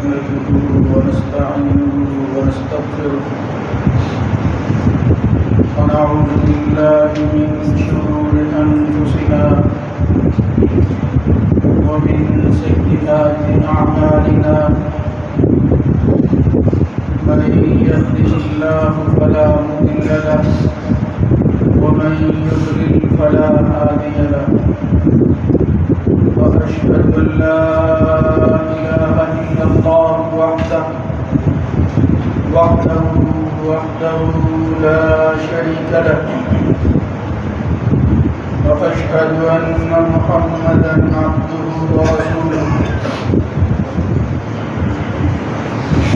نحمده ونستعينه ونستغفره ونعوذ بالله من شرور أنفسنا ومن سيئات أعمالنا من يهده الله فلا مضل له ومن يضلل فلا هادي له وأشهد أن لا إله إلا الله وحده لا شريك له وأشهد أن محمدا عبده ورسوله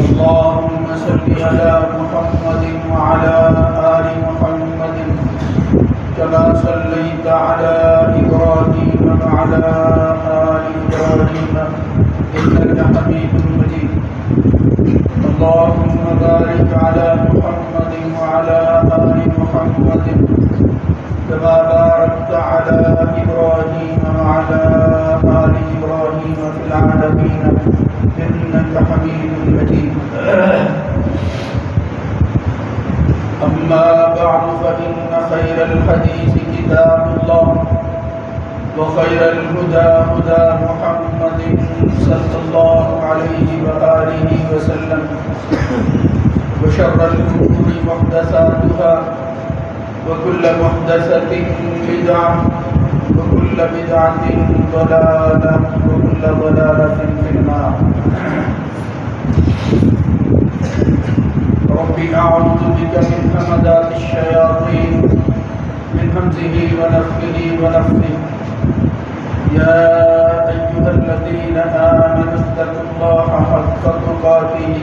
اللهم صل على محمد وعلى آل محمد كما صليت على إبراهيم وعلى آل إبراهيم إنك حميد مجيد اللهم بارك على محمد وعلى آل محمد كما باركت على إبراهيم وعلى آل إبراهيم في العالمين إنك حميد مجيد أما بعد فإن خير الحديث كتاب الله وخير الهدى هدى محمد صلى الله عليه وآله وسلم وشر الأمور محدثاتها وكل محدثة بدعة وكل بدعة ضلالة وكل ضلالة في النار ربي أعوذ بك من همدات الشياطين من همزه ونفخه ونفثه يا أيها الذين آمنوا اتقوا الله حق تقاته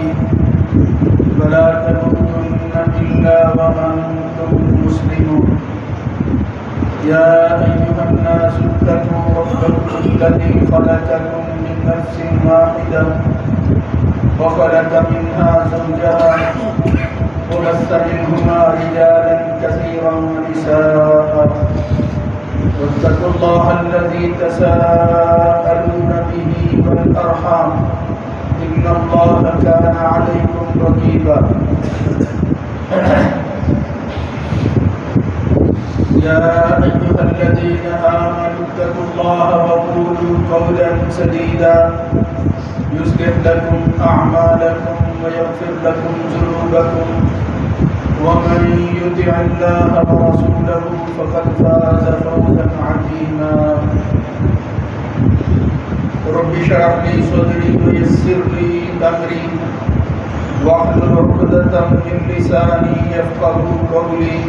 ولا تموتن إلا وأنتم مسلمون يا أيها الناس اتقوا ربكم الذي خلقكم من نفس واحدة وخلق منها زوجها وبث منهما رجالا كثيرا ونساء واتقوا الله الذي تساءلون به والأرحام إن الله كان عليكم رقيبا يا أيها الذين آمنوا اتقوا الله وقولوا قولا سديدا يصلح لكم أعمالكم ويغفر لكم ذنوبكم ومن يطع الله ورسوله فقد فاز فوزا عظيما رب اشرح لي صدري ويسر لي أمري واحلل عقدة من لساني يفقهوا قولي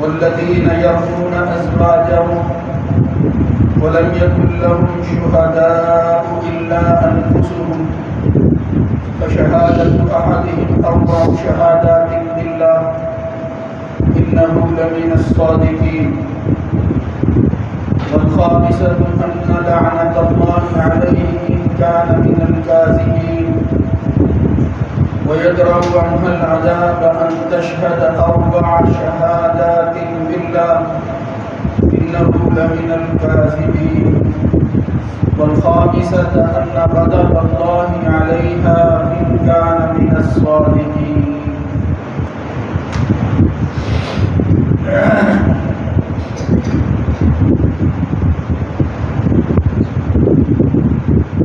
والذين يرمون أزواجهم ولم يكن لهم شهداء إلا أنفسهم فشهادة أحدهم أربع شهادات بالله إنه لمن الصادقين والخامسة أن لعنة الله عليه إن كان من الكاذبين ويدرأ عنها العذاب أن تشهد أربع شهادات بالله إنه لمن الكاذبين والخامسة أن غضب الله عليها إن كان من الصادقين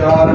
4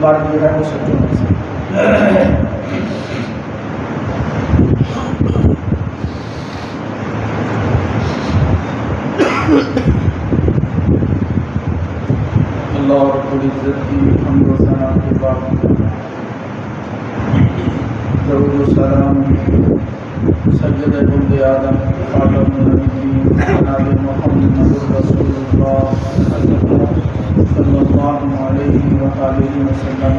مرد جو ہے وہ سچوں میں سے اللہ رب العزت کی حمد و ثنا کے بعد درود و سلام سید ولد آدم خاتم النبیین جناب محمد رسول اللہ صلی اللہ علیہ وآلہ وسلم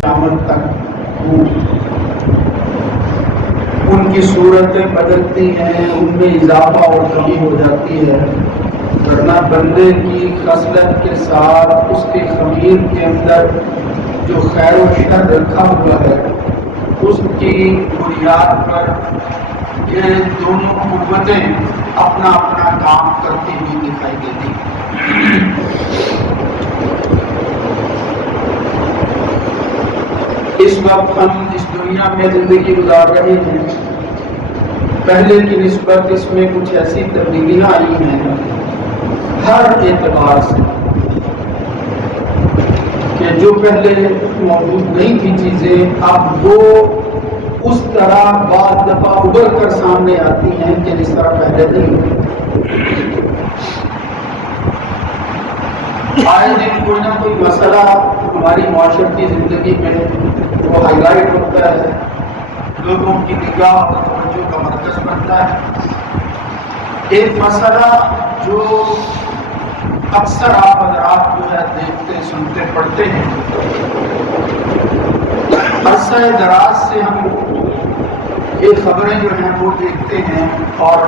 قیامت تک ان کی صورتیں بدلتی ہیں، ان میں اضافہ اور کمی ہو جاتی ہے، ورنہ بندے کی خصلت کے ساتھ اس کے خمیر کے اندر جو خیر و شر رکھا ہوا ہے اس کی بنیاد پر یہ دونوں قوتیں اپنا اپنا کام کرتی ہوئی دکھائی دیتی ہیں۔ اس وقت ہم اس دنیا میں زندگی گزار رہے ہیں، پہلے کی نسبت اس میں کچھ ایسی تبدیلیاں آئی ہیں ہر اعتبار سے کہ جو پہلے موجود نہیں تھی چیزیں اب وہ اس طرح بعض دفعہ ابھر کر سامنے آتی ہیں کہ جس طرح پہلے نہیں ہوتی۔ آئے دن کوئی نہ کوئی مسئلہ ہماری معاشرتی زندگی میں وہ ہائی لائٹ ہوتا ہے، لوگوں کی نگاہ اور توجہ کا مرکز بنتا ہے۔ ایک مسئلہ جو اکثر آپ حضرات جو ہے دیکھتے سنتے پڑھتے ہیں، عرصہ دراز سے ہم یہ خبریں جو ہیں وہ دیکھتے ہیں اور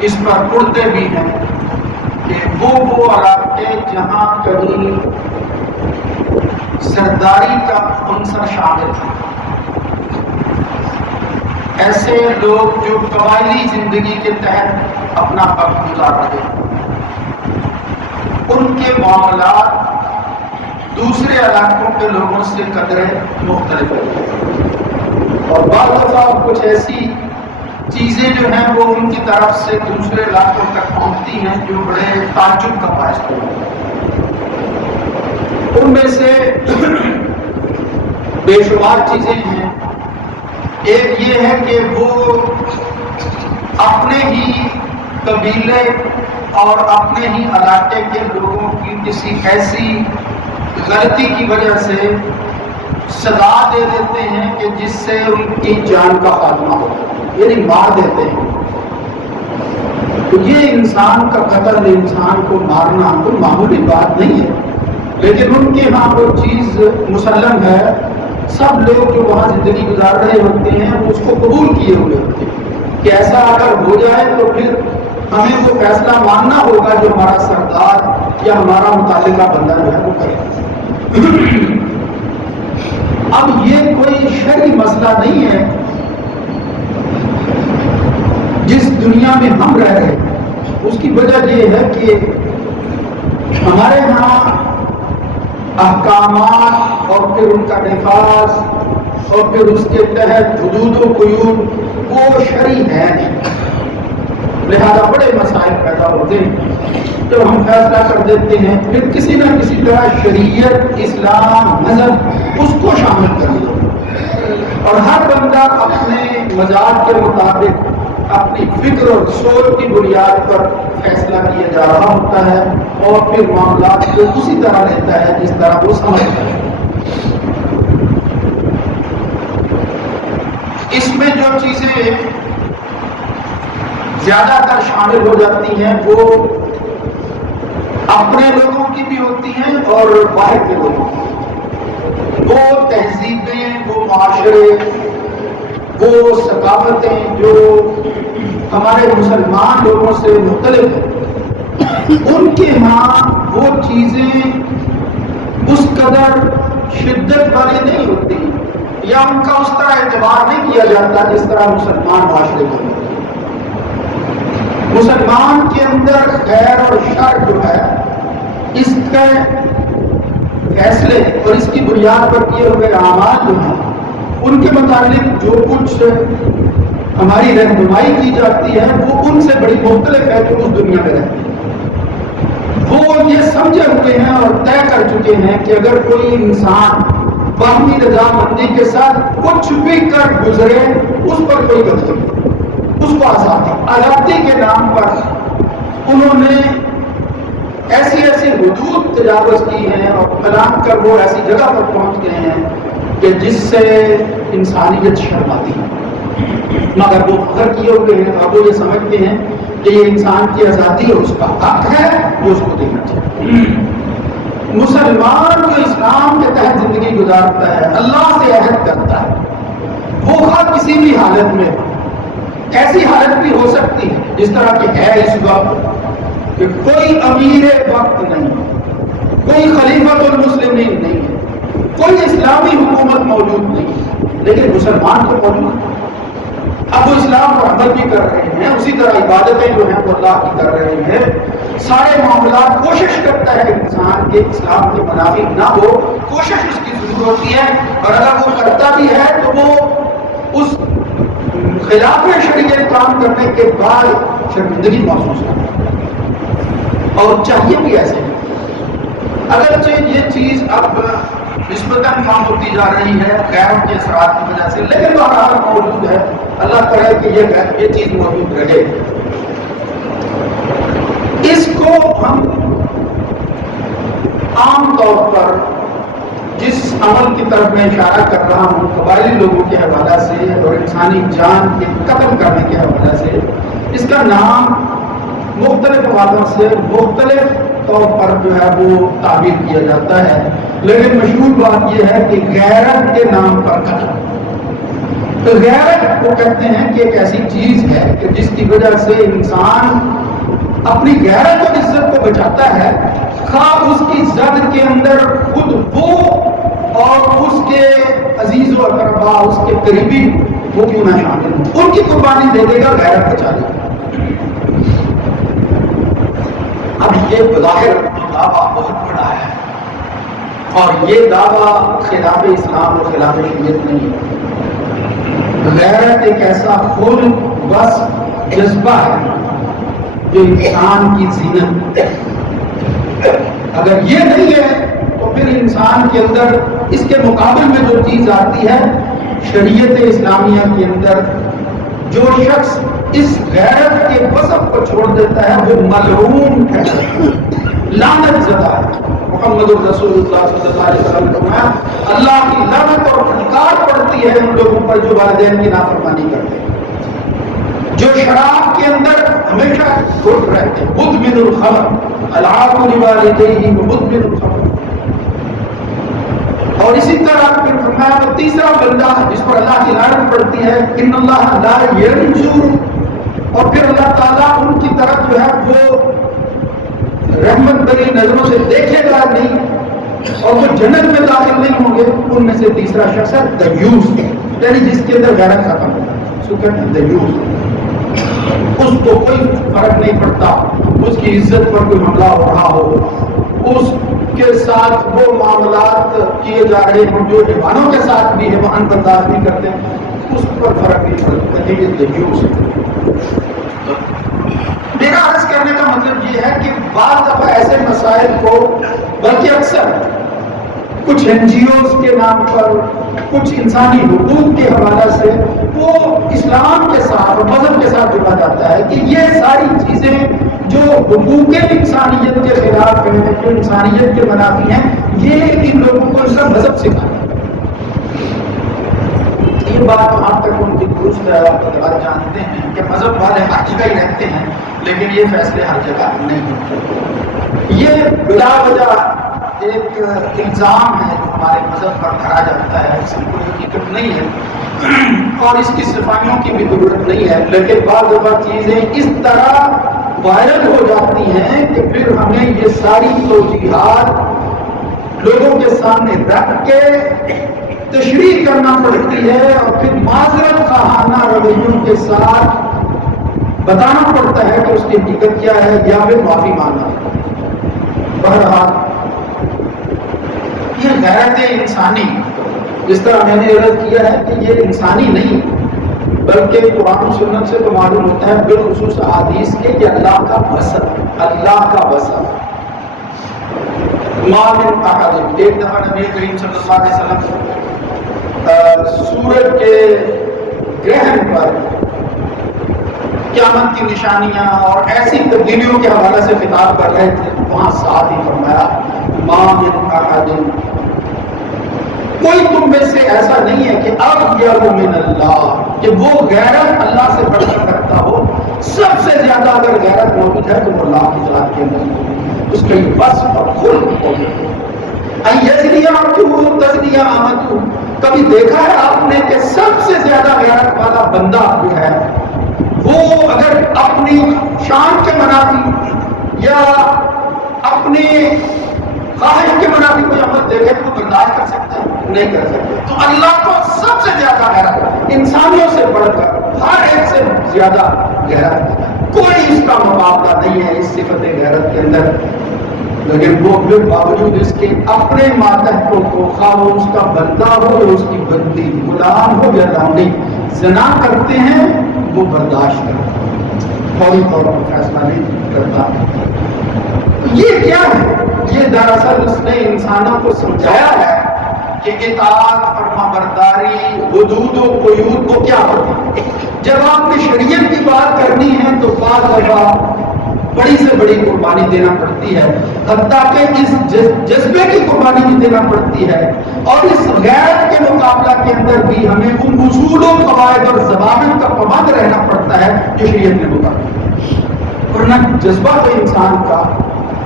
اس پر پڑھتے بھی ہیں کہ وہ علاقے جہاں کہیں سرداری کا عنصر شامل تھا، ایسے لوگ جو قبائلی زندگی کے تحت اپنا وقت گزار رہے ہیں، ان کے معاملات دوسرے علاقوں کے لوگوں سے قدرے مختلف ہیں، اور بعض دفعہ کچھ ایسی چیزیں جو ہیں وہ ان کی طرف سے دوسرے علاقوں تک پہنچتی ہیں جو بڑے تعجب کا باعث ہوتے ہیں۔ ان میں سے بے شمار چیزیں ہیں۔ ایک یہ ہے کہ وہ اپنے ہی قبیلے اور اپنے ہی علاقے کے لوگوں کی کسی ایسی غلطی کی وجہ سے سزا دے دیتے ہیں کہ جس سے ان کی جان کا خاتمہ ہو، یعنی مار دیتے ہیں۔ تو یہ انسان کا قتل، انسان کو مارنا کوئی معمولی بات نہیں ہے، لیکن ان کے ہاں وہ چیز مسلم ہے۔ سب لوگ جو وہاں زندگی گزار رہے ہوتے ہیں وہ اس کو قبول کیے ہوئے ہوتے ہیں کہ ایسا اگر ہو جائے تو پھر ہمیں وہ فیصلہ ماننا ہوگا جو ہمارا سردار یا ہمارا متعلقہ بندہ جو ہے وہ کرے۔ اب یہ کوئی شرعی مسئلہ نہیں ہے جس دنیا میں ہم رہ رہے ہیں، اس کی وجہ یہ ہے کہ ہمارے ہاں احکامات اور پھر ان کا نفاذ اور پھر اس کے تحت حدود و قیود وہ شرعی ہے نہیں، لہذا بڑے مسائل پیدا ہوتے ہیں۔ جب ہم فیصلہ کر دیتے ہیں پھر کسی نہ کسی طرح شریعت، اسلام، مذہب اس کو شامل کر لیا، اور ہر بندہ اپنے مزاج کے مطابق اپنی فکر اور سوچ کی بنیاد پر فیصلہ کیا جا رہا ہوتا ہے، اور پھر معاملات کو اسی طرح لیتا ہے جس طرح وہ سمجھتا ہے۔ اس میں جو چیزیں زیادہ تر شامل ہو جاتی ہیں وہ اپنے لوگوں کی بھی ہوتی ہیں اور باہر کے لوگوں کی، وہ تہذیبیں، وہ معاشرے، وہ ثقافتیں جو ہمارے مسلمان لوگوں سے مختلف ہیں، ان کے ہاں وہ چیزیں اس قدر شدت والی نہیں ہوتی یا ان کا اس طرح اعتبار نہیں کیا جاتا جس طرح مسلمان معاشرے میں ہوتا ہے۔ مسلمان کے اندر خیر اور شر جو ہے اس کے فیصلے اور اس کی بنیاد پر کیے ہوئے اعمال جو ہیں ان کے متعلق جو کچھ ہماری رہنمائی کی جاتی ہے وہ ان سے بڑی مختلف ہے جو اس دنیا میں رہتی ہے۔ یہ سمجھے ہوئے ہیں اور طے کر چکے ہیں کہ اگر کوئی انسان باہمی رضامندی کے ساتھ کچھ بھی کر گزرے اس پر کوئی غلطی نہیں، اس کو آزادی کے نام پر انہوں نے ایسی ایسی حدود تجاوز کی ہیں اور پلان کر وہ ایسی جگہ پر پہنچ گئے ہیں کہ جس سے انسانیت شرماتی ہے، مگر وہ فخر کیے ہوئے ہیں۔ اب وہ یہ سمجھتے ہیں کہ یہ انسان کی آزادی اور اس کا حق ہے، وہ اس کو دینا چاہیے۔ مسلمان جو اسلام کے تحت زندگی گزارتا ہے، اللہ سے عہد کرتا ہے، وہ خواہ کسی بھی حالت میں، ایسی حالت بھی ہو سکتی ہے جس طرح کہ ہے اس وقت کہ کوئی امیر وقت نہیں، کوئی خلیفۃ المسلمین نہیں ہے، کوئی اسلامی حکومت موجود نہیں ہے، لیکن مسلمان تو موجود ہے۔ اب وہ اسلام پر عمل بھی کر رہے ہیں، اسی طرح عبادتیں جو ہیں وہ اللہ کی کر رہے ہیں، سارے معاملات کوشش کرتا ہے انسان کے اسلام کے منافی نہ ہو، کوشش اس کی ضرور ہوتی ہے، اور اگر وہ کرتا بھی ہے تو وہ اس خلاف شریعت کام کرنے کے بعد شرمندگی محسوس کرتا ہے، اور چاہیے بھی ایسے۔ اگرچہ یہ چیز اب نسبتاً کم ہوتی جا رہی ہے غیروں کے اثرات کی وجہ سے، لیکن بہرحال موجود ہے، اللہ کرے کہ یہ چیز موجود رہے۔ اس کو ہم عام طور پر جس عمل کی طرف میں اشارہ کر رہا ہوں قبائلی لوگوں کے حوالہ سے اور انسانی جان کے قتل کرنے کے حوالے سے، اس کا نام مختلف حوالوں سے مختلف طور پر جو ہے وہ تعبیر کیا جاتا ہے، لیکن مشہور بات یہ ہے کہ غیرت کے نام پر قتل۔ تو غیرت وہ کہتے ہیں کہ ایک ایسی چیز ہے کہ جس کی وجہ سے انسان اپنی غیرت اور عزت کو بچاتا ہے، خواہ اس کی زد کے اندر خود وہ اور اس کے عزیز و اقربا، اس کے قریبی وہ کیوں نہ شامل ہوں، ان کی قربانی دے دے گا، غیرت بچا لے گا۔ اب یہ بظاہر دعویٰ بہت بڑا ہے، اور یہ دعویٰ خلاف اسلام اور خلاف شریعت نہیں ہے۔ غیرت ایک ایسا خلق وصف جذبہ ہے جو انسان کی زینت، اگر یہ نہیں ہے تو پھر انسان کے اندر اس کے مقابل میں جو چیز آتی ہے، شریعت اسلامیہ کے اندر جو شخص اس غیرت کے وصف کو چھوڑ دیتا ہے وہ ملعون ہے، لعنت زدہ ہے۔ محمد رسول اللہ صلی اللہ علیہ وسلم نے فرمایا اللہ کی لعنت اور پھٹکار پڑتی ہے ان لوگوں پر جو والدین کی نافرمانی کرتے ہیں، جو شراب کے اندر ہمیشہ گھٹ رہتے ہیں، مدمن الخمر العاق لوالدیہ ومدمن الخمر۔ اور اسی طرح پھر فرمایا وہ تیسرا بندہ جس پر اللہ کی لعنت پڑتی ہے، ان اللہ لا ينظر، اور پھر اللہ تعالیٰ ان کی طرف جو ہے وہ رحمت بری نظروں سے دیکھے گا نہیں، اور وہ جنت میں داخل نہیں ہوں گے۔ ان میں سے تیسرا شخص ہے دیوس، یعنی جس کے اندر غیرت ختم ہے، اس کو کہتے ہیں دیوس۔ اس کو کوئی فرق نہیں پڑتا اس کی عزت پر کوئی حملہ ہو رہا ہو، اس کے ساتھ وہ معاملات کیے جا رہے ہیں جو حیوانوں کے ساتھ بھی حیوان برداشت نہیں کرتے، اس پر فرق نہیں پڑتا، کہتے ہیں دیوس۔ میرا عرض کرنے کا مطلب یہ ہے کہ بعض دفعہ ایسے مسائل کو، بلکہ اکثر کچھ این جی اوز کے نام پر، کچھ انسانی حقوق کے حوالے سے وہ اسلام کے ساتھ اور مذہب کے ساتھ جڑا جاتا ہے کہ یہ ساری چیزیں جو حقوق انسانیت کے خلاف ہیں، جو انسانیت کے منافی ہیں، یہ ان لوگوں کو ان کا مذہب سکھاتا ہے۔ یہ بات وہاں تک ان کی درست ہے، آپ جانتے ہیں کہ مذہب والے ہر جگہ ہی رہتے ہیں، لیکن یہ فیصلے ہر جگہ نہیں ہوتے۔ یہ بلا وجہ ایک الزام ہے جو ہمارے مذہب پر دھرا جاتا ہے، اس کی کوئی حقیقت نہیں ہے اور اس کی صفائیوں کی بھی ضرورت نہیں ہے، لیکن بعض دفعہ چیزیں اس طرح وائرل ہو جاتی ہیں کہ پھر ہمیں یہ ساری توجیہات لوگوں کے سامنے رکھ کے تشریح کرنا پڑتی ہے، اور پھر معذرت خواہانہ رویوں کے ساتھ بتانا پڑتا ہے کہ اس کی حقیقت کیا ہے، یا پھر معافی مانگنا۔ بہرحال یہ غیرت انسانی، جس طرح میں نے عرض کیا ہے کہ یہ انسانی نہیں بلکہ قرآن و سنت سے تو معلوم ہوتا ہے، بالخصوص احادیث کے، کہ اللہ کا وصف، اللہ کا وصف۔ ما من احد، ایک دفعہ نبی کریم صلی اللہ علیہ وسلم سورج کے گرہن پر قیامت کی نشانیاں اور ایسی تبدیلیوں کے حوالے سے خطاب کر رہے تھے، وہاں ساتھ ہی فرمایا ما من احد، کوئی تم میں سے ایسا نہیں ہے کہ اغیر من اللہ، کہ وہ غیرت اللہ سے بڑھ کر رکھتا ہو۔ سب سے زیادہ اگر غیرت موجود ہے تو وہ اللہ کی ذات کے اندر، اس کے وصف اور خلق کو تزنیہ آمدو، کبھی دیکھا ہے آپ نے کہ سب سے زیادہ غیرت والا بندہ جو ہے وہ اگر اپنی شان کے منافی یا اپنی خواہش کے منافی کوئی عمل دیکھے تو برداشت کر سکتا ہے؟ نہیں کر سکتا۔ تو اللہ کو سب سے زیادہ غیرت، انسانوں سے بڑھ کر ہر ایک سے زیادہ غیرت، کوئی اس کا مقابلہ نہیں ہے اس صفت غیرت کے اندر۔ لیکن وہ پھر باوجود اس کے اپنے ماتحتوں کو، خواہ وہ اس کا بندہ ہو یا اس کی بندی، غلام ہو یا لونڈی، زنا کرتے ہیں وہ برداشت کرتا ہے، فوری طور پر فیصلہ نہیں کرتا۔ یہ کیا ہے؟ یہ دراصل اس نے انسانوں کو سمجھایا ہے کہ اطاعت، فرما برداری، حدود و قیود کو کیا ہوتی ہے۔ جب آپ نے شریعت کی بات کرنی ہے تو بعض دفعہ بڑی سے بڑی قربانی دینا پڑتی ہے، حتیٰ کہ اس جذبے کی قربانی بھی دینا پڑتی ہے، اور اس غیرت کے مقابلہ کے اندر بھی ہمیں ان اصول و قواعد اور ضوابط کا پابند رہنا پڑتا ہے جو شریعت نے مقرر، ورنہ جذبہ تو انسان کا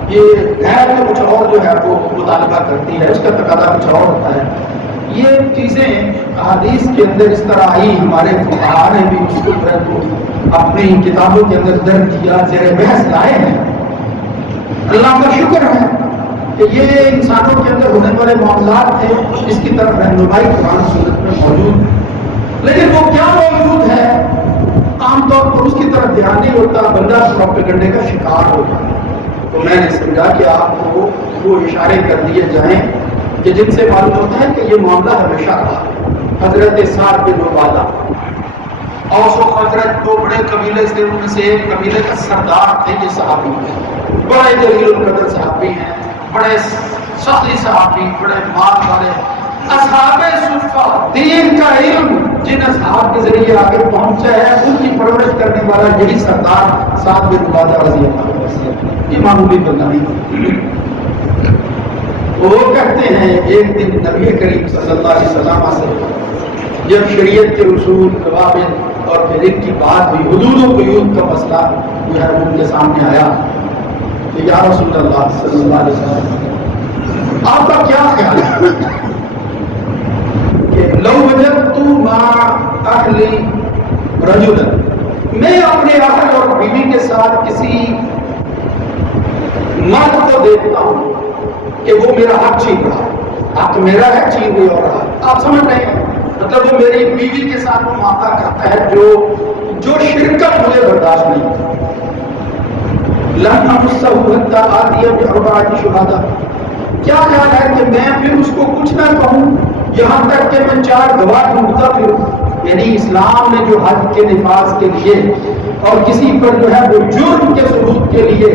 یہ غیر کچھ اور جو ہے وہ مطالبہ کرتی ہے، اس کا تقاضا کچھ اور ہوتا ہے۔ یہ چیزیں حدیث کے اندر اس طرح آئی، ہمارے فقہاء نے بھی اس کو اپنی کتابوں کے اندر درج کیا، زیر بحث لائے ہیں۔ اللہ کا شکر ہے کہ یہ انسانوں کے اندر ہونے والے معاملات تھے، اس کی طرف رہنمائی قرآن سنت میں موجود، لیکن وہ کیا موجود ہے عام طور پر اس کی طرف دھیان نہیں ہوتا، بندہ پروپیگنڈے کا شکار ہوتا ہے۔ تو میں نے سمجھا کہ آپ کو وہ اشارے کر دیے جائیں کہ جن سے معلوم ہوتا ہے کہ یہ معاملہ ہمیشہ رہا۔ حضرت سعد بن عبادہ، اوس و خزرج دو بڑے قبیلے سے، ان میں سے ایک قبیلے کا سردار تھے، یہ صحابی ہیں، بڑے جلیل القدر صحابی ہیں، بڑے سخی صحابی، بڑے مال والے اصحاب صفہ، دین کا علم جن اصحاب کے ذریعے آگے پہنچا ہے ان کی پرورش کرنے والا یہی سردار سعد بن عبادہ رضی اللہ عنہ، یہ معمولی بندہ نہیں۔ وہ کہتے ہیں ایک دن نبی کریم صلی اللہ علیہ وسلم سے جب شریعت کے اصول، ضوابط اور پھر ان کی بات ہوئی، حدود و قیود کا مسئلہ جو ہے ان کے سامنے آیا کہ یا رسول اللہ صلی اللہ علیہ وسلم، آپ کا کیا خیال ہے کہ لو وجدت مع اہلی رجلا، میں اپنے اہل اور بیوی کے ساتھ کسی مرد کو دیکھتا ہوں کہ وہ میرا حق چھین رہا ہے، حق میرا ہے، چھین رہی اور رہا، آپ سمجھ رہے ہیں، مطلب وہ میری بیوی کے ساتھ وہ معاملہ کرتا ہے جو شرکت مجھے برداشت نہیں ہوتی۔ لم امسہ حتی آتی باربعۃ شہداء، کیا خیال ہے کہ میں پھر اس کو کچھ نہ کہوں یہاں تک کہ میں 4 گواہ ڈھونڈتا پھروں؟ یعنی اسلام نے جو حد کے نفاذ کے لیے اور کسی پر جو ہے وہ جرم کے ثبوت کے لیے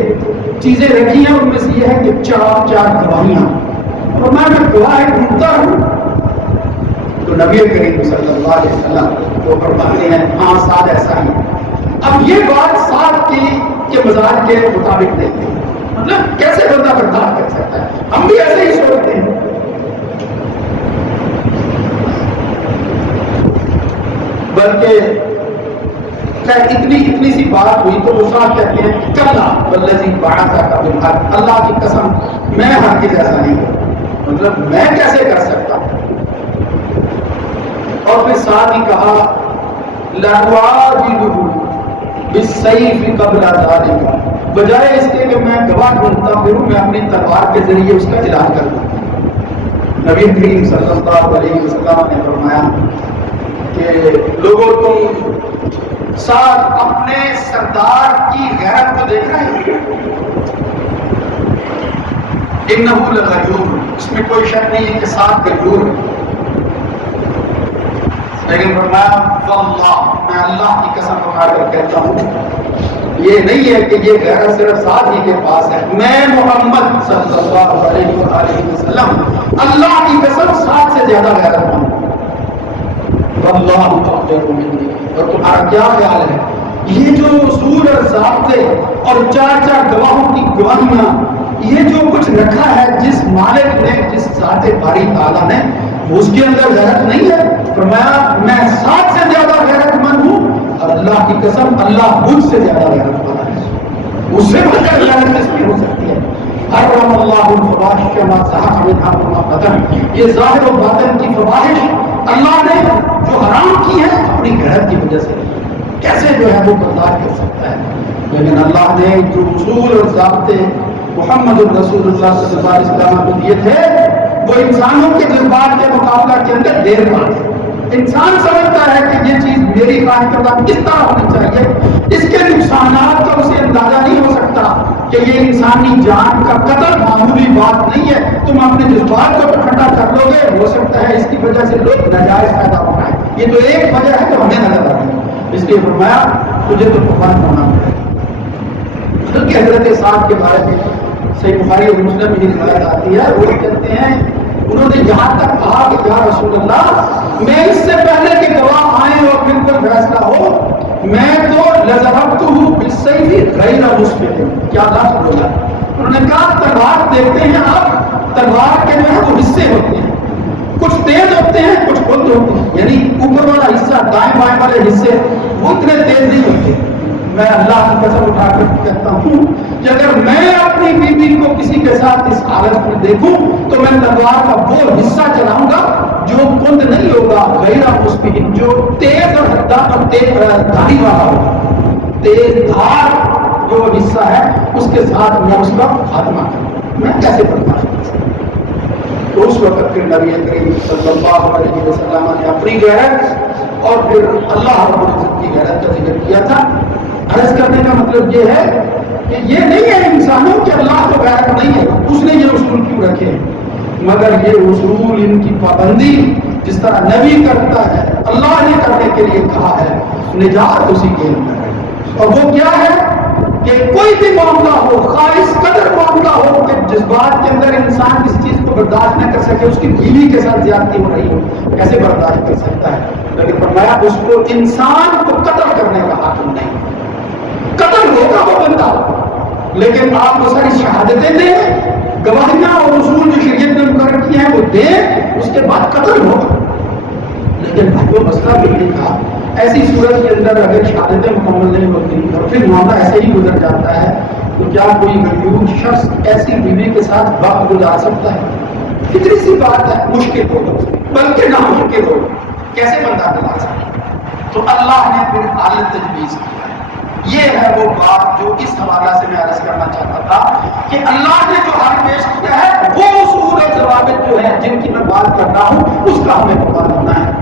چیزیں رکھی ہیں، ان میں سے یہ ہے کہ 4 گواہیاں، اور میں گواہ ڈھونڈتا ہوں۔ تو نبی کریم صلی اللہ علیہ وسلم وہ فرماتے ہیں ہاں سعد ایسا ہی ہے۔ اب یہ بات سعد کے مزاج کے مطابق نہیں ہے، مطلب کیسے بندہ برداشت کر سکتا ہے، ہم بھی ایسے ہی سوچتے ہیں۔ بلکہ اتنی سی بات ہوئی تو وہ صاحب کہتے ہیں کلا والذی بعثک بالحق، اللہ کی قسم میں ہرگز ایسا نہیں کرتا، مطلب میں کیسے کر سکتا ہوں۔ اور پھر ساتھ ہی کہا لَأُعَاجِلُهُ بِالسَّيْفِ قَبْلَ ذَلِكَ، بجائے اس کے کہ میں گواہ ڈھونڈتا پھروں، میں اپنی تلوار کے ذریعے اس کا علاج کر دوں۔ نبی کریم صلی اللہ علیہ وسلم نے فرمایا کہ لوگوں تم ساتھ اپنے سردار کی غیرت کو دیکھ رہے ہیں، انہو لغیور، اس میں کوئی شک نہیں ہے کہ ساتھ غیور ہے، لیکن فرمایا واللہ، میں اللہ کی قسم اٹھا کر کہتا ہوں یہ نہیں ہے کہ یہ غیرت صرف ساتھ ہی کے پاس ہے. میں محمد صلی اللہ علیہ وآلہ وسلم اللہ کی قسم ساتھ سے زیادہ غیرت مند ہوں. واللہ اکبر منی. اور تمہارا کیا خیال ہے یہ جو اصول اور ضابطے اور چار چار گواہوں کی گواہیاں یہ جو کچھ رکھا ہے جس مالک نے جس ذات باری تعالیٰ نے اس کے اندر غیرت نہیں ہے؟ فرمایا میں ساتھ سے زیادہ غیرت مند ہوں اور اللہ کی قسم اللہ مجھ سے زیادہ غیرت مند ہے. اس سے بڑھ کر غیرت کس کی ہو سکتی ہے؟ حرم اللہ الفواحش ما ظہر منها وما بطن. یہ ظاہر و باطن کی فواحش اللہ نے جو حرام کی ہے اپنی غیرت کی وجہ سے کیسے جو ہے وہ برداشت کر سکتا ہے. لیکن اللہ نے جو اصول اور ضابطے محمد الرسول اللہ صلی اللہ علیہ وسلم کو دیے تھے وہ انسانوں کے جذبات کے مقابلہ کے اندر دیر بات ہے. انسان سمجھتا ہے کہ یہ چیز میری خواہش کے بعد کس طرح ہونی چاہیے. اس کے نقصانات کا اسے اندازہ نہیں ہو سکتا کہ یہ انسانی جان کا قتل معمولی بات نہیں ہے. تم اپنے جذبات کو ٹھنڈا کر لو گے ہو سکتا ہے اس کی وجہ سے لوگ ناجائز فائدہ اٹھائیں. یہ تو ایک وجہ ہے جو ہمیں نظر آ رہی ہے. اس لیے فرمایا تجھے تو قربان ہونا پڑے. کہ حضرت سعد کے بارے میں صحیح بخاری اور مسلم میں روایت آتی ہے. وہ کہتے ہیں انہوں نے یہاں تک کہا کہ یا رسول اللہ میں اس سے پہلے کہ گواہ آئیں اور پھر کوئی فیصلہ ہو میں تو لذہبتہ بالسیف غیر مسبق. کیا لفظ بولا؟ انہوں نے کہا تلوار دیکھتے ہیں آپ تلوار کے جو ہے وہ حصے ہوتے ہیں کچھ تیز ہوتے ہیں کچھ بند ہوتے ہیں. یعنی اوپر والا حصہ دائیں بائیں والے حصے وہ اتنے تیز نہیں ہوتے. میں اللہ کی قسم اٹھا کر کہتا ہوں کہ اگر میں اپنی بیوی کو کسی کے ساتھ اس حالت میں دیکھوں تو میں تلوار کا وہ حصہ چلاؤں گا جو کند نہیں ہوگا غیر مسبق جو تیز اور حدار اور تیز دھاری والا ہوگا. تیز دھار جو حصہ ہے اس کے ساتھ میں اس کا خاتمہ کروں. میں کیسے برداشت کر سکتا ہوں؟ تو اس وقت پھر نبی کریم صلی اللہ علیہ وسلم نے اپنی غیرت اور پھر اللہ رب العزت کی غیرت کا ذکر کیا تھا. عرض کرنے کا مطلب یہ ہے کہ یہ نہیں ہے انسانوں کے اللہ کو غیرت نہیں ہے اس نے یہ اصول کیوں رکھے ہیں مگر یہ اصول ان کی پابندی جس طرح نبی کرتا ہے اللہ نے کرنے کے لیے کہا ہے نجات اسی کے اندر ہے. اور وہ کیا ہے کہ کوئی بھی معاملہ ہو خالص قدر معاملہ ہو کہ جذبات کے اندر انسان کس چیز کو برداشت نہ کر سکے اس کی بیوی کے ساتھ زیادتی ہو رہی ہو کیسے برداشت کر سکتا ہے. لیکن فرمایا اس کو انسان کو قتل کرنے کا حق نہیں. قتل ہوگا وہ بندہ لیکن آپ کو ساری شہادتیں دیں گواہیاں اور اصول جو شریعت نے مقرر کیے ہیں وہ دیں اس کے بعد قتل ہوگا. لیکن وہ مسئلہ بھی نہیں تھا ایسی صورت کے اندر اگر شہادتیں مکمل نہیں ہوتی اور پھر معاملہ ایسے ہی گزر جاتا ہے تو کیا کوئی غیور شخص ایسی بیوی کے ساتھ وقت گزار سکتا ہے؟ کتنی سی بات ہے مشکل ہوگا بلکہ ناممکن ہوگا. کیسے بندہ گزار سکتا ہے؟ تو اللہ نے پھر حالت تجویز کیا. یہ ہے وہ بات جو اس حوالہ سے میں عرض کرنا چاہتا تھا کہ اللہ نے جو حق پیش کیا ہے وہ اصول اور ضوابط جو ہے جن کی میں بات کر رہا ہوں اس کا ہمیں پتہ ہونا ہے.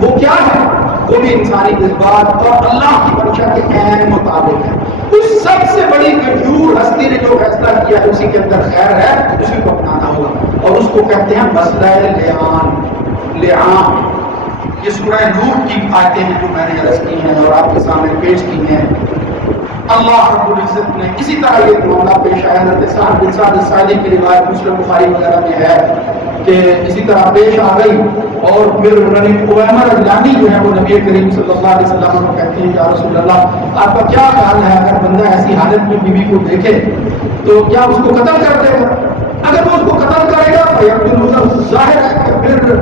وہ کیا ہے؟ وہ بھی انسانی جذبات اور اللہ کی منشا کے عین مطابق ہے. اس سب سے بڑی غیور ہستی نے جو فیصلہ کیا ہے اسی کے اندر خیر ہے اسی کو اپنانا ہوگا اور اس کو کہتے ہیں مسئلہ لعان. یہ سورہ نور کی آیتیں ہیں جو میں نے عرض کی ہیں اور آپ کے سامنے پیش کی ہیں. اللہ رب العزت نے اسی طرح یہ معاملہ پیش آیا حضرت سعد بن سعد الساعدی کی روایت مسلم بخاری وغیرہ میں ہے کہ اسی طرح پیش آ گئی اور پھر انہوں نے عمر اجلانی جو ہے وہ نبی کریم صلی اللہ علیہ وسلم کو کہتے ہیں یا رسول اللہ آپ کا کیا خیال ہے اگر بندہ ایسی حالت میں بیوی کو دیکھے تو کیا اس کو قتل کر دے گا؟ اگر وہ اس کو قتل کرے گا تو ظاہر ہے کہ پھر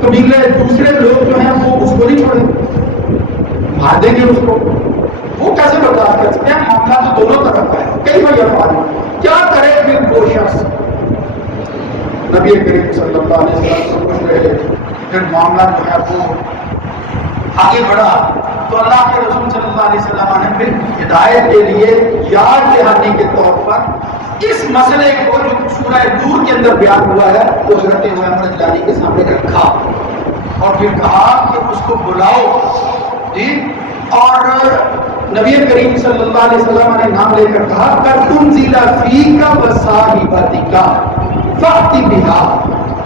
قبیلے دوسرے لوگ جو ہیں وہ اس کو نہیں چھوڑیں مار دیں گے اس کو. وہ کیسے برداشت کر سکتے ہیں؟ معاملہ تو دونوں طرف کا ہے. کئی بار یہ کیا کرے پھر وہ شخص نبی کریم صلی اللہ علیہ وسلم سے پوچھ رہے پھر معاملہ جو ہے وہ آگے بڑھا تو اللہ کے رسول صلی اللہ علیہ وسلم نے پھر ہدایت کے لیے یاد دہانی کے طور پر اس مسئلے کو جو سورہ نور کے اندر بیان ہوا ہے وہ حضرت عمر اجلانی کے سامنے رکھا اور پھر کہا کہ اس کو بلاؤ جی. اور نبی کریم صلی اللہ علیہ وسلم نے نام لے کر کہا قد انزل فیک وصاحبتک فأتی بہا.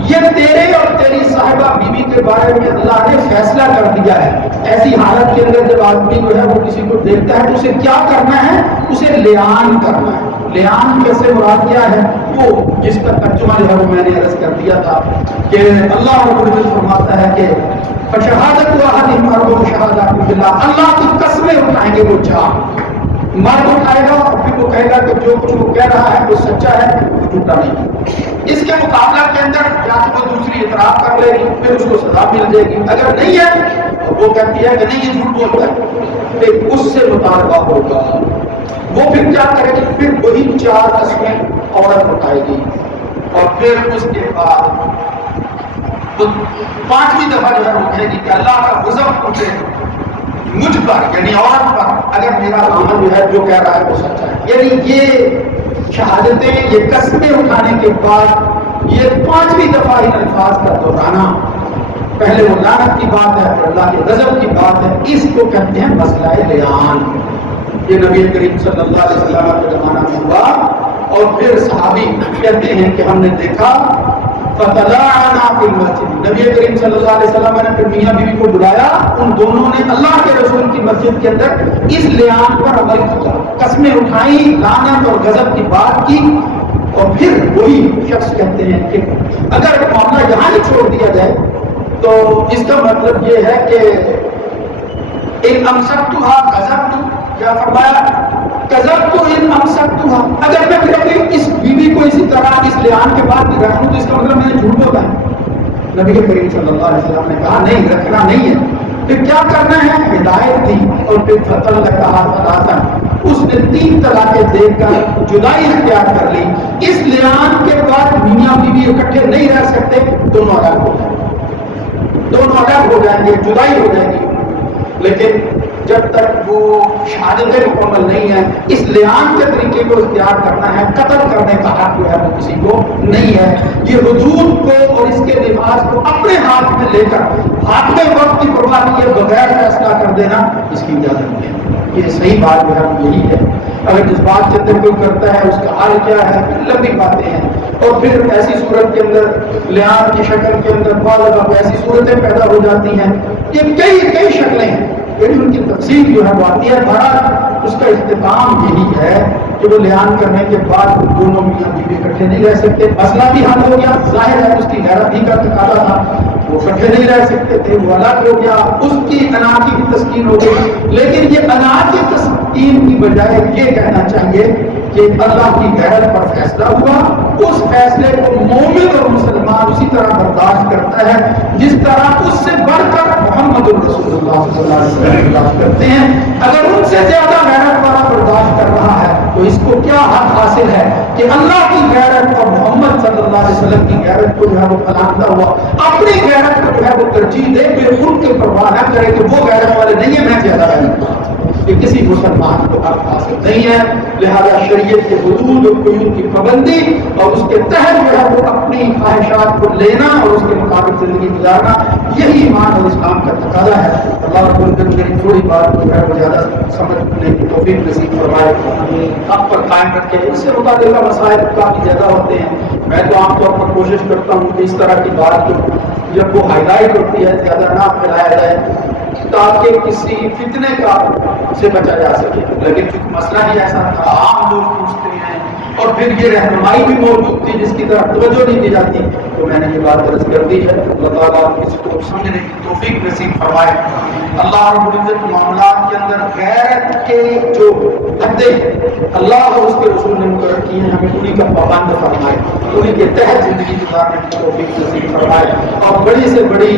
یہ تیرے اور تیری صاحبہ بیوی کے بارے میں اللہ نے فیصلہ کر دیا ہے. ایسی حالت کے اندر جب آدمی جو ہے وہ کسی کو دیکھتا ہے تو اسے کیا کرنا ہے؟ اسے لیان کرنا ہے. لیان کیسے مراد کیا ہے؟ وہ جس کا ترجمہ جو ہے وہ میں نے عرض کر دیا تھا کہ اللہ رب العزت فرماتا ہے کہ فشہادت احدہم اربع شہادات باللہ، اللہ کی قسمیں اٹھائیں گے وہ چار. مرد اٹھائے گا اور پھر وہ کہے گا کہ جو کچھ وہ کہہ رہا ہے وہ سچا ہے، وہ جھوٹا نہیں. اس کے مقابلہ کے اندر یا تو وہ دوسری اعتراف کر لے گی، پھر اس کو سزا مل جائے گی. اگر نہیں ہے تو وہ کہتی ہے کہ نہیں یہ جھوٹ بولتا ہے، پھر اس سے مطالبہ ہوگا. وہ پھر کیا کرے گی؟ پھر وہی چار قسمیں عورت اٹھائے گی اور پھر اس کے بعد وہ پانچویں دفعہ جو ہے وہ کہے گی کہ اللہ کا غضب اٹھے مجھ پر، یعنی عورت پر، اگر میرا دامن جو ہے جو کہہ رہا ہے وہ سچا ہے. یعنی یہ شہادتیں، یہ قسمیں اٹھانے کے بعد یہ پانچویں دفعہ ان الفاظ کا دہرانا، پہلے وہ لعنت کی بات ہے پھر اللہ کے غضب کی بات ہے، اس کو کہتے ہیں مسئلہ لیان. یہ نبی کریم صلی اللہ علیہ وسلم کے زمانہ میں ہوا اور پھر صحابی کہتے ہیں کہ ہم نے دیکھا فَتَلَاعَنَا فِي الْمَسْجِدِ، نبی کریم صلی اللہ علیہ وسلم نے پھر میاں بیوی کو بلایا، ان دونوں نے اللہ کے رسول کی مسجد کے اندر اس لیان پر عمل کیا، قسمیں اٹھائیں، لعنت اور غضب کی بات کی. اور پھر وہی شخص کہتے ہیں کہ اگر معاملہ یہاں ہی چھوڑ دیا جائے تو اس کا مطلب یہ ہے کہ ان امسکتها غضبت، کیا فرمایا؟ غضبت ان امسکتها، اگر میں پھر اپنی اس بیوی کو اسی طرح اس لیان کے بعد بھی رکھوں تو اس کا مطلب میں نے جھوٹ بولا ہے. نبی کریم صلی اللہ علیہ وسلم نے کہا نہیں، رکھنا نہیں ہے. پھر کیا کرنا ہے؟ ہدایت دی اور پھر فطلقها ثلاثا، اس نے 3 طلاقیں دے کر جدائی اختیار کر لی. اس لیان کے بعد میاں بیوی اکٹھے نہیں رہ سکتے، دونوں الگ ہو جائیں گے، دونوں الگ ہو جائیں گے، جدائی ہو جائے گی. لیکن جب تک وہ شہادتیں مکمل نہیں ہے، اس لیان کے طریقے کو اختیار کرنا ہے، قتل کرنے کا حق جو ہے وہ کسی کو نہیں ہے. یہ حدود کو اور اس کے نفاذ کو اپنے ہاتھ میں لے کر حاکم وقت کی پرواہ کیے بغیر فیصلہ کر دینا اس کی اجازت نہیں ہے. یہ صحیح بات جو ہے وہ یہی ہے. اگر جس بات کے اندر کوئی کرتا ہے اس کا حال کیا ہے، پھر لمبی باتیں ہیں. اور پھر ایسی صورت کے اندر لیان کی شکل کے اندر بعض اوقات ایسی صورتیں پیدا ہو جاتی ہیں. یہ کئی شکلیں ہیں، لیکن ان کی تفصیل جو ہے وہ آتی ہے. بہرحال اس کا اختتام یہی ہے کہ وہ لیان کرنے کے بعد دونوں میاں بیوی اکٹھے نہیں رہ سکتے. مسئلہ بھی حل ہو گیا، ظاہر ہے اس کی غیرت ہی کا تقاضا تھا، وہ اکٹھے نہیں رہ سکتے تھے، وہ الگ ہو گیا، اس کی انا کی بھی تسکین ہو گئی. لیکن یہ انا کی تسکین کی بجائے یہ کہنا چاہیے کہ اللہ کی غیرت پر فیصلہ ہوا، اس فیصلے کو مومن اور مسلمان اسی طرح برداشت کرتا ہے جس طرح اس سے بڑھ کر محمد الرسول اللہ صلی اللہ علیہ وسلم برداشت کرتے ہیں. اگر ان سے زیادہ غیرت والا برداشت کر رہا ہے تو اس کو کیا حق حاصل ہے کہ اللہ کی غیرت اور محمد صلی اللہ علیہ وسلم کی غیرت کو جو ہے وہ پھیلاتا ہوا اپنی غیرت کو جو ہے وہ ترجیح دے، پھر ان کے پرواہ نہ کرے کہ وہ غیرت والے نہیں ہیں، میں زیادہ غیرت والا. یہ کسی مسلمان کو حق حاصل نہیں ہے. لہذا شریعت کے حدود اور قیود کی پابندی اور اس کے تحت جو ہے وہ اپنی خواہشات کو لینا اور اس کے مطابق زندگی گزارنا، یہی ایمان اور اسلام کا تقاضا ہے. اللہ رب العزت میری تھوڑی بات کو جو ہے وہ زیادہ سمجھنے کی توفیق نصیب فرمائے، حق پر قائم رکھے. اس سے متعلقہ مسائل کافی زیادہ ہوتے ہیں. میں تو عام طور پر کوشش کرتا ہوں کہ اس طرح کی بات جو جب وہ ہائی لائٹ ہوتی ہے زیادہ نہ پھیلایا جائے تاکہ کسی فتنے کا سے بچا جا سکے. لیکن چونکہ مسئلہ ہی ایسا تھا، عام لوگ پوچھتے ہیں اور پھر یہ رہنمائی بھی موجود تھی جس کی طرف توجہ نہیں دی جاتی، تو میں نے یہ بات عرض کر دی ہے. اللہ تعالیٰ کسی کو سمجھنے کی توفیق نصیب فرمائے. اللہ رب العزت معاملات کے اندر غیرت کے جو حدیں اللہ اور اس کے رسول نے مقرر کی ہیں ہمیں انہیں کا پابند فرمائے، انہیں کے تحت زندگی گزارنے کی توفیق نصیب فرمائے اور بڑی سے بڑی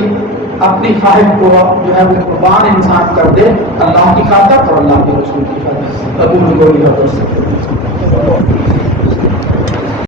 اپنی خواہش کو جو ہے وہ قربان انسان کر دے اللہ کی خاطر اور اللہ کے رسول کی خاطر. قبول کو بھی حاضر سے